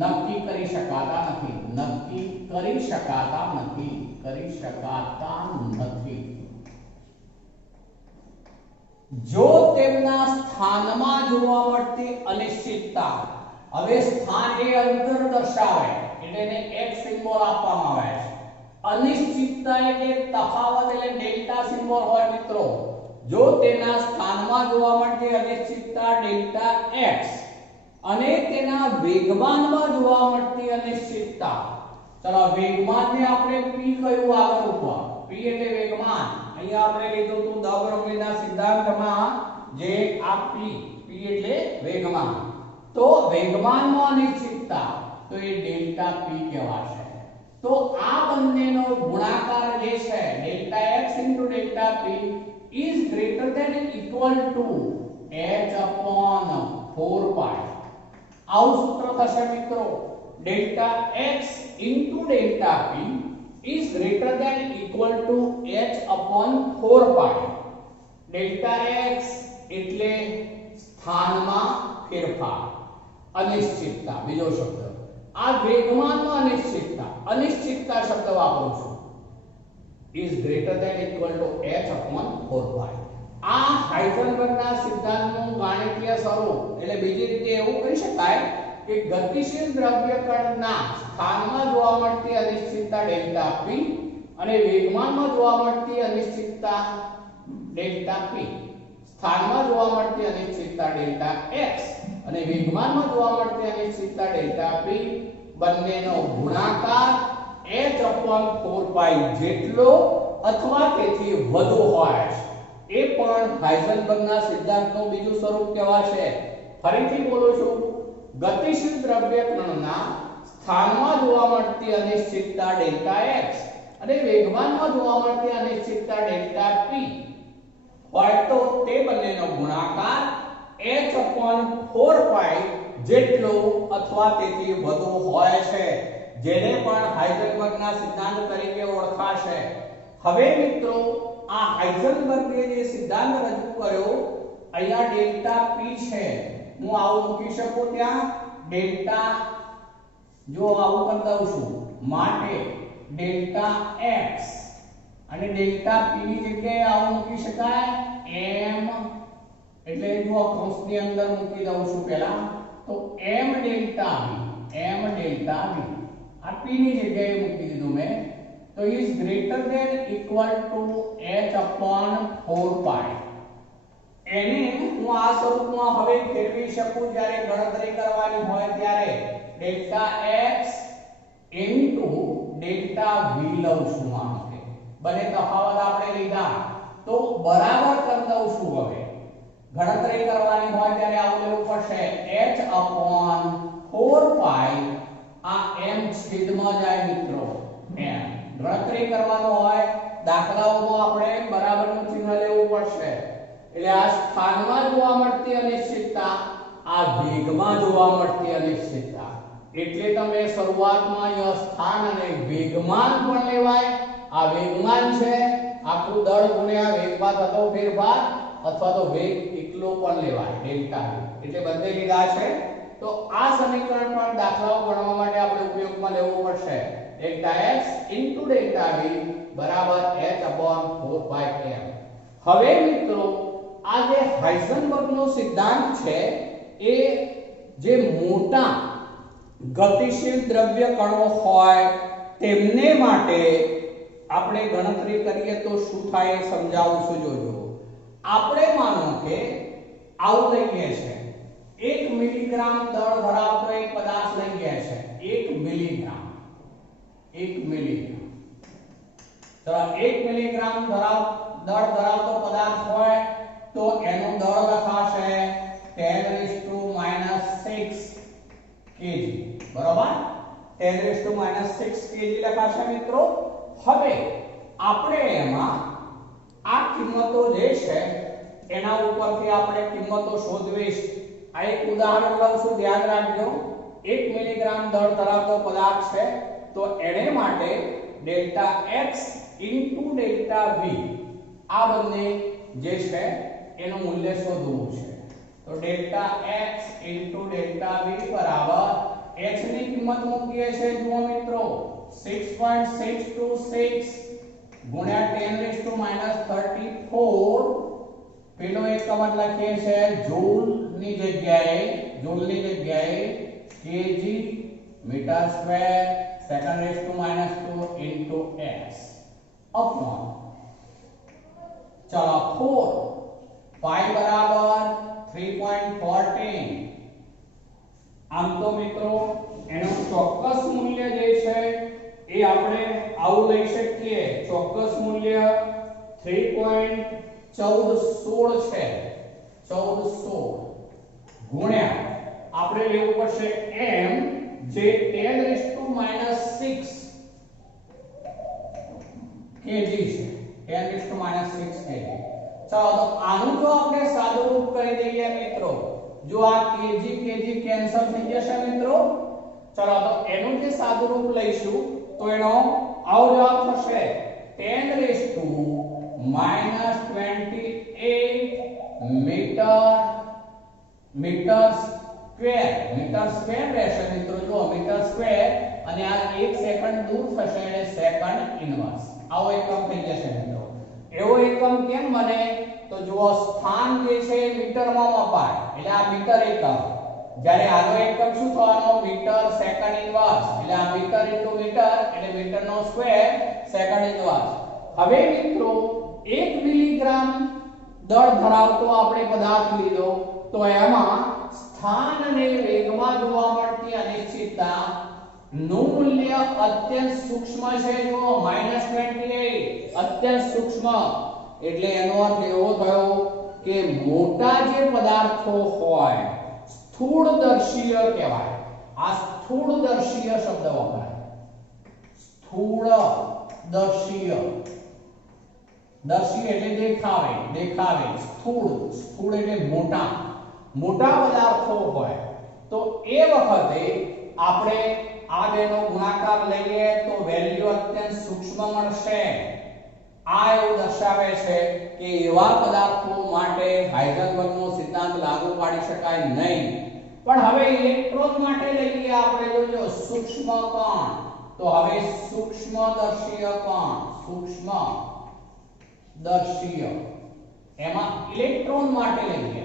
નક્કી કરી શકાતા નથી. જો તેમના સ્થાનમાં જોવા મળતી અનિશ્ચિતતા, હવે સ્થાન એ અંતર દર્શાવે એટલે એને x સિમ્બોલ આપવામાં આવે છે. અનિશ્ચિતતા એટલે તફાવત એટલે ડેલ્ટા સિમ્બોલ હોય મિત્રો. જો તેના સ્થાનમાં જોવા મળતી અનિશ્ચિતતા ડેલ્ટા x અને તેના વેગમાનમાં જોવા મળતી અનિશ્ચિતતા, ચલો વેગમાનને આપણે p કહ્યું આગળ ઉપર. p એટલે વેગમાન. અહીંયા આપણે લીધું હતું દ બ્રોગ્લીના સિદ્ધાંતમાં જે આ p એટલે વેગમાન. તો વેગમાનમાં અનિશ્ચિતતા તો એ ડેલ્ટા p કહેવાશે. તો આ બંનેનો ગુણાકાર જે છે delta x delta p is greater than equal to h upon 4 pi. આવું સૂત્ર થશે મિત્રો. Delta x delta p is greater than equal to h upon 4 pi. Delta x એટલે સ્થાનમાં ફેરફાર, અનિશ્ચિતતા બીજો શબ્દ. આ વેગમાનમાં અનિશ્ચિતતા શબ્દ વાપરું છું. is greater than equal to h upon 4 pi. આ હાઇઝનબર્ગના સિદ્ધાંતનું ગાણિતીય સ્વરૂપ. એટલે બીજી રીતે એવું કહી શકાય કે ગતિશીલ દ્રવ્ય કણના સ્થાનમાં જોવા મળતી અનિશ્ચિતતા ડેલ્ટા p અને વેગમાનમાં જોવા મળતી અનિશ્ચિતતા ડેલ્ટા p, સ્થાનમાં જોવા મળતી અનિશ્ચિતતા ડેલ્ટા x અને વેગમાનમાં જોવા મળતી અનિશ્ચિતતા ડેલ્ટા p બંનેનો ગુણાકાર h upon 4 pi જેટલો અથવા તેથી વધુ હોય છે. એ પણ હાઇઝનબર્ગના સિદ્ધાંતનું બીજું સ્વરૂપ કહેવાશે. ફરીથી બોલું છું. ગતિશીલ દ્રવ્ય કણના સ્થાનમાં જોવા મળતી અનિશ્ચિતતા ડેલ્ટા x અને વેગમાનમાં જોવા મળતી અનિશ્ચિતતા ડેલ્ટા p હોય તો તે બંનેનો ગુણાકાર h upon 4 pi જેટલો અથવા તેથી વધુ હોય છે, જેને પણ હાઇઝનબર્ગના સિદ્ધાંત તરીકે ઓળખાશે. હવે મિત્રો આ હાઇઝનબર્ગે જે સિદ્ધાંત રજૂ કર્યો, અહીંયા ડેલ્ટા p છે, હું આવું મૂકી શકું ત્યાં ડેલ્ટા, જો આવું કરી દઉં છું માટે ડેલ્ટા x અને ડેલ્ટા p ની જગ્યાએ આવું મૂકી શકાય m, એટલે જો કૌંસની અંદર મૂકી દઉં છું પહેલા તો m ડેલ્ટા v આ p ની જગ્યાએ મૂકી દીધું મેં. તો is greater than equal to h upon 4 pi. એને હું આ સ્વરૂપમાં હવે ફેરવી શકું જ્યારે ગણતરી કરવાની હોય ત્યારે ડેલ્ટા x ડેલ્ટા v લઉં છું. માટે બંને તફાવત આપણે લીધા તો બરાબર કરી દઉં છું. હવે ગણતરી કરવાની હોય ત્યારે આવું લેવું પડશે h upon 4 pi. આ m છેદમાં જાય મિત્રો. m ગણતરી કરવાનો હોય દાખલાઓમાં આપણે બરાબરનું ચિહ્ન લેવું પડશે. એટલે આ સ્થાનમાં જોવા મળતી અનિશ્ચિતતા, આ વેગમાં જોવા મળતી અનિશ્ચિતતા. એટલે તમે શરૂઆતમાં અહીંયા સ્થાન અને વેગમાન પણ લેવાય. આ વેગમાન છે, આખું દળ ગુણ્યા વેગમાં થતો ફેરફાર, અથવા તો વેગ એકલો પણ લેવાય ડેલ્ટા v. એટલે બંને લીધા છે. તો આ સમીકરણ પણ દાખલાઓ ગણવા માટે આપણે ઉપયોગમાં લેવું પડશે. ડેલ્ટા x ડેલ્ટા v બરાબર h upon 4 pi m. હવે મિત્રો આ જે હાઇઝનબર્ગનો સિદ્ધાંત છે એ જે મોટા ગતિશીલ દ્રવ્ય કણો હોય તેમને માટે આપણે ગણતરી કરીએ તો શું થાય એ સમજાવું છું. જોજો. આપણે માનો કે આવું લઈએ છે 1 મિલીગ્રામ દળ ધરાવતો એક પદાર્થ લઈએ છે. 1 મિલીગ્રામ તો 1 મિલીગ્રામ દળ ધરાવતો પદાર્થ હોય તો એનું દળ લખાશે 10⁻⁶ kg. બરોબર? 10⁻⁶ kg લખાશે મિત્રો. હવે આપણે એમાં આ કિંમતો જે છે એના ઉપરથી આપણે કિંમતો શોધવી છે. આ એક ઉદાહરણ લઉં છું, ધ્યાન રાખજો. 1 મિલીગ્રામ દળ ધરાવતો પદાર્થ છે તો એને માટે ડેલ્ટા x ડેલ્ટા v આ બંને જે છે એનું મૂલ્ય શોધવું છે. તો ડેલ્ટા x ડેલ્ટા v બરાબર x ની કિંમત મૂકીએ છે. જુઓ મિત્રો 6.626 ગુણ્યા 10⁻34 પેલો એકમ લખીએ છે જૂલ ની જગ્યાએ kg metre square (10⁻²) into s upon ચલો 4 pi બરાબર 3.14. આમ તો મિત્રો એનું ચોક્કસ મૂલ્ય જે છે એ આપણે આવું લઈ શકીએ. ચોક્કસ મૂલ્ય 3.1416 છે. 1416 ગુણ્યા આપણે લેવું પડશે m જે 10⁻6 kg છે. 10⁻6 kg. ચાલો તો આનું જો આપણે સાદુરૂપ કરી દઈએ મિત્રો, જો આ kg કેન્સલ થઈ જશે મિત્રો. ચાલો તો એનું જે સાદુરૂપ લઈશું તો એનો આવો જવાબ થશે 10⁻28 મીટર સ્ક્વેર રહેશે મિત્રો. જો મીટર સ્ક્વેર અને આ 1 સેકન્ડ દૂર થશે એટલે સેકન્ડ ઇનવર્સ આવો એકમ થઈ જશે મિત્રો. એવો એકમ કેમ બને તો જુઓ સ્થાન જે છે એ મીટરમાં મપાય એટલે આ મીટર એકમ. જ્યારે આનો એકમ શું થવાનો મીટર સેકન્ડ ઇનવર્સ એટલે આ મીટર ઇન્ટુ મીટર એટલે મીટરનો સ્ક્વેર સેકન્ડ ઇનવર્સ. હવે મિત્રો 1 મિલીગ્રામ દળ ધરાવતો આપણે પદાર્થ લીધો તો એમાં સ્થાન અને વેગમાં જોવા મળતી અનિશ્ચિતતા નું મૂલ્ય અત્યંત સૂક્ષ્મ છે. જો -28 અત્યંત સૂક્ષ્મ એટલે એનો અર્થ એવો થયો કે મોટા જે પદાર્થો હોય સ્થૂળદર્શીય કહેવાય. આ સ્થૂળદર્શીય શબ્દ વપરાય. સ્થૂળદર્શીય, દર્શી એટલે દેખાવે. સ્થૂળ એટલે મોટા પદાર્થો હોય તો એ વખતે આપણે આ બેનો ગુણાકાર લઈએ તો વેલ્યુ અત્યંત સૂક્ષ્મ મળશે. આ એવું દર્શાવે છે કે એવા પદાર્થો માટે હાઇઝનબર્ગનો સિદ્ધાંત લાગુ પાડી શકાય નહીં. પણ હવે ઇલેક્ટ્રોન માટે લઈએ આપણે. જોજો સૂક્ષ્મ કણ તો હવે સૂક્ષ્મદર્શીય કણ, સૂક્ષ્મદર્શીય એમાં ઇલેક્ટ્રોન માટે લઈએ.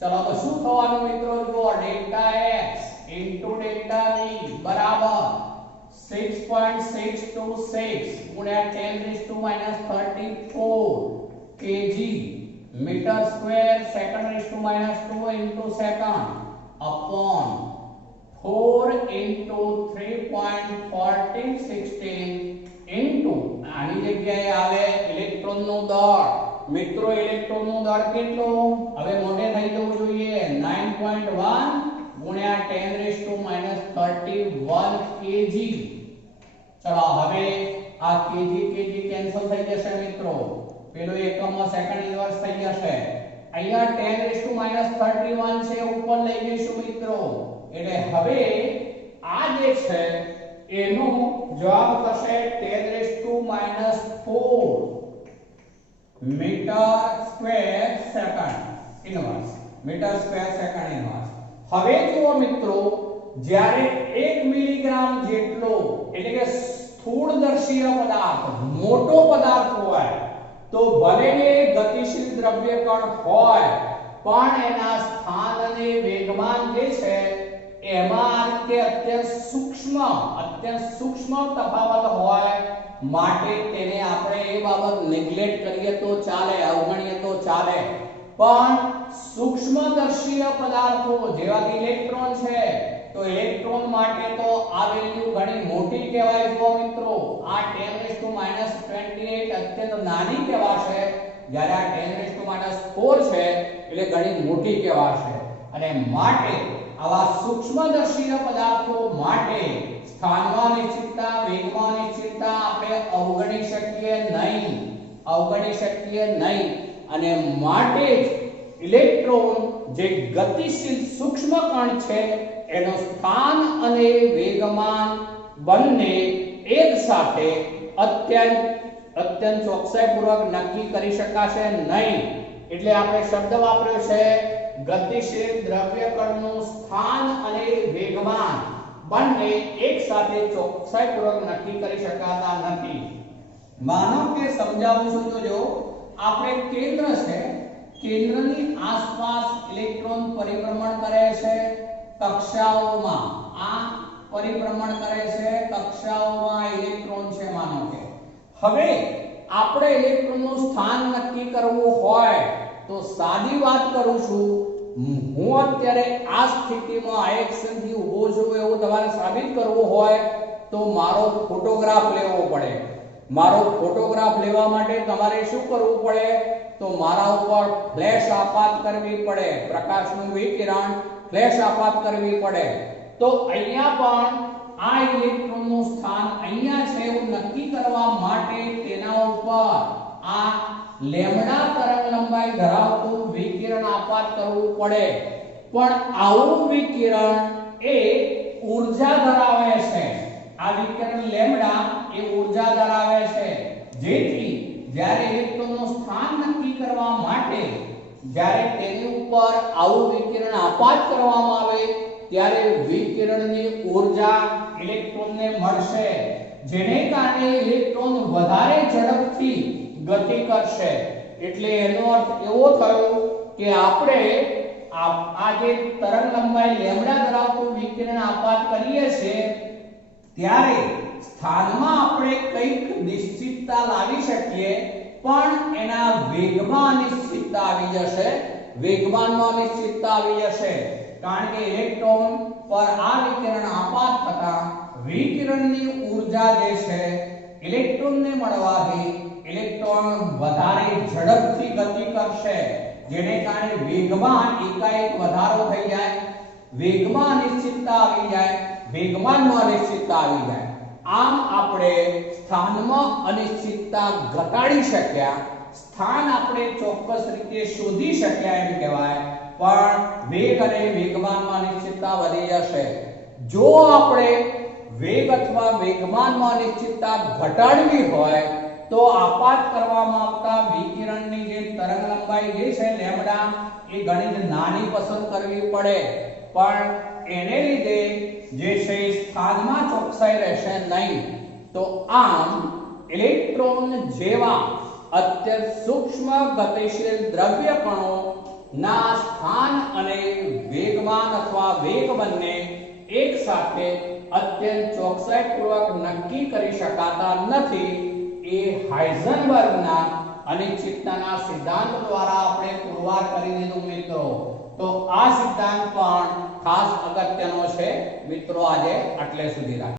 ચલો તો શું થવાનું મિત્રો? જો ડેલ્ટા x ડેલ્ટા v બરાબર 6.626 ગુણ્યા 10⁻34 kg metre square (10⁻² into second upon 4 into 3.1416 into આની જગ્યાએ આવે ઇલેક્ટ્રોનનો દળ. મિત્રો ઇલેક્ટ્રોનનો દળ કેટલો? હવે મોઢે થઈ જવું જોઈએ. 9.1 ગુણ્યા 10⁻31 kg. ચલો હવે આ kg કેન્સલ થઈ જશે મિત્રો. પેલો એકમમાં સેકન્ડ ઇનવર્સ થઈ જશે. અહીંયા 10⁻31 છે ઉપર લઈ જઈશું મિત્રો. એટલે હવે આ જે છે એનો જવાબ થશે 10⁻4 મીટર સ્ક્વેર સેકન્ડ ઇનવર્સ. હવે જુઓ મિત્રો, જ્યારે 1 મિલીગ્રામ જેટલો એટલે કે સ્થૂળદર્શીય પદાર્થ મોટો પદાર્થ હોય તો ભલે એ ગતિશીલ દ્રવ્ય કણ હોય પણ એના સ્થાન અને વેગમાન જે છે એમાં કે અત્યંત સૂક્ષ્મ તફાવત હોય માટે તેને આપણે એ બાબત નેગ્લેક્ટ કરીએ તો ચાલે, અવગણીએ તો ચાલે. પણ સૂક્ષ્મદર્શીય પદાર્થો જેવા કે ઇલેક્ટ્રોન છે તો ઇલેક્ટ્રોન માટે તો આ વેલ્યુ ઘણી મોટી કહેવાય. જુઓ મિત્રો આ 10⁻28 અત્યંત નાની કહેવાશે, જ્યારે આ 10⁻4 છે એટલે ઘણી મોટી કહેવાશે. અને માટે આવા સૂક્ષ્મદર્શીય પદાર્થો માટે સ્થાનમાં અનિશ્ચિતતા, વેગમાં અનિશ્ચિતતા આપણે અવગણી શકીએ નહીં અને માટે જ ઇલેક્ટ્રોન જે ગતિશીલ સૂક્ષ્મ કણ છે એનો સ્થાન અને વેગમાન બંને એક સાથે અત્યંત ચોકસાઈપૂર્વક નક્કી કરી શકાશે નહીં. એટલે આપણે શબ્દ વાપર્યો છે ગતિશીલ દ્રવ્ય કણનું સ્થાન અને વેગમાન બંને એક સાથે ચોકસાઈપૂર્વક નક્કી કરી શકાતા નથી. માનો કે સમજાવું છું તો જો આપણે કેન્દ્ર છે, કેન્દ્રની આસપાસ ઇલેક્ટ્રોન પરિભ્રમણ કરે છે કક્ષાઓમાં. આ પરિભ્રમણ કરે છે કક્ષાઓમાં ઇલેક્ટ્રોન છે માનો કે. હવે આપણે ઇલેક્ટ્રોનનું સ્થાન નક્કી કરવું હોય તો સાદી વાત કરું છું, હું અત્યારે આ સ્થિતિમાં આ એક્શનથી ઊભો છું એવું તમારે સાબિત કરવું હોય તો મારો ફોટોગ્રાફ લેવો પડે. મારો ફોટોગ્રાફ લેવા માટે તમારે શું કરવું પડે તો મારા ઉપર ફ્લેશ આપાત કરવી પડે, પ્રકાશનું વિકિરણ ફ્લેશ આપાત કરવી પડે. તો અહીંયા પણ આ ઇલેક્ટ્રોનનું સ્થાન અહીંયા છે એવું નક્કી કરવા માટે તેના ઉપર આ લેમ્ડા તરંગલંબાઈ ધરાવતું વિકિરણ આપાત કરવું પડે. પણ આવું વિકિરણ એ ઊર્જા ધરાવે છે. આ વિકિરણ લેમ્ડા એ ઊર્જા ધરાવે છે, જેથી જ્યારે ઇલેક્ટ્રોનનું સ્થાન નક્કી કરવા માટે જ્યારે તેની ઉપર આવું વિકિરણ આપાત કરવામાં આવે ત્યારે વિકિરણની ઊર્જા ઇલેક્ટ્રોનને મળશે, જેને કારણે ઇલેક્ટ્રોન વધારે ઝડપથી ગતિ કરશે. એટલે એનો અર્થ એવો થયો કે આપણે આ જે તરંગલંબાઈ લેમ્ડા ધરાવતું વિકિરણ આપાત કરીએ છીએ ત્યારે સ્થાનમાં આપણે કંઈક નિશ્ચિતતા લાવી શકીએ, પણ એના વેગમાં અનિશ્ચિતતા આવી જશે, વેગમાનમાં અનિશ્ચિતતા આવી જશે. કારણ કે ઇલેક્ટ્રોન પર આ વિકિરણ આપાત થતા વિકિરણની ઊર્જા જે છે ઇલેક્ટ્રોનને મળવાથી ઇલેક્ટ્રોન વધારે ઝડપથી ગતિ કરશે, જેને કારણે વેગમાં એકાએક વધારો થઈ જાય, વેગમાં અનિશ્ચિતતા આવી જાય, વેગમાનમાં અનિશ્ચિતતા આવી જાય. આમ આપણે સ્થાનમાં અનિશ્ચિતતા ઘટાડી શક્યા, સ્થાન આપણે ચોક્કસ રીતે શોધી શક્યા એમ કહેવાય, પણ વેગ અને વેગમાનમાં અનિશ્ચિતતા વધી જશે. જો આપણે વેગ અથવા વેગમાનમાં અનિશ્ચિતતા ઘટાડવી હોય તો આપાત કરવામાં આવતા વિકિરણની જે તરંગલંબાઈ જે છે લેમ્ડા એ ઘણી જ નાની પસંદ કરવી પડે, પણ એને લીધે જે છે સ્થાનમાં ચોકસાઈ રહેશે નહીં. તો આમ ઇલેક્ટ્રોન જેવા અત્યંત સૂક્ષ્મ ગતિશીલ દ્રવ્ય કણો ના સ્થાન અને વેગમાન અથવા વેગ બંને એક સાથે અત્યંત ચોકસાઈપૂર્વક નક્કી કરી શકાતા નથી. એ હાઇઝનબર્ગના અનિશ્ચિતતાના સિદ્ધાંત દ્વારા આપણે પુરવાર કરી દીધું મિત્રો. તો આ સિદ્ધાંત પણ ખાસ અગત્યનો છે મિત્રો. આજે આટલે સુધી રાખીએ.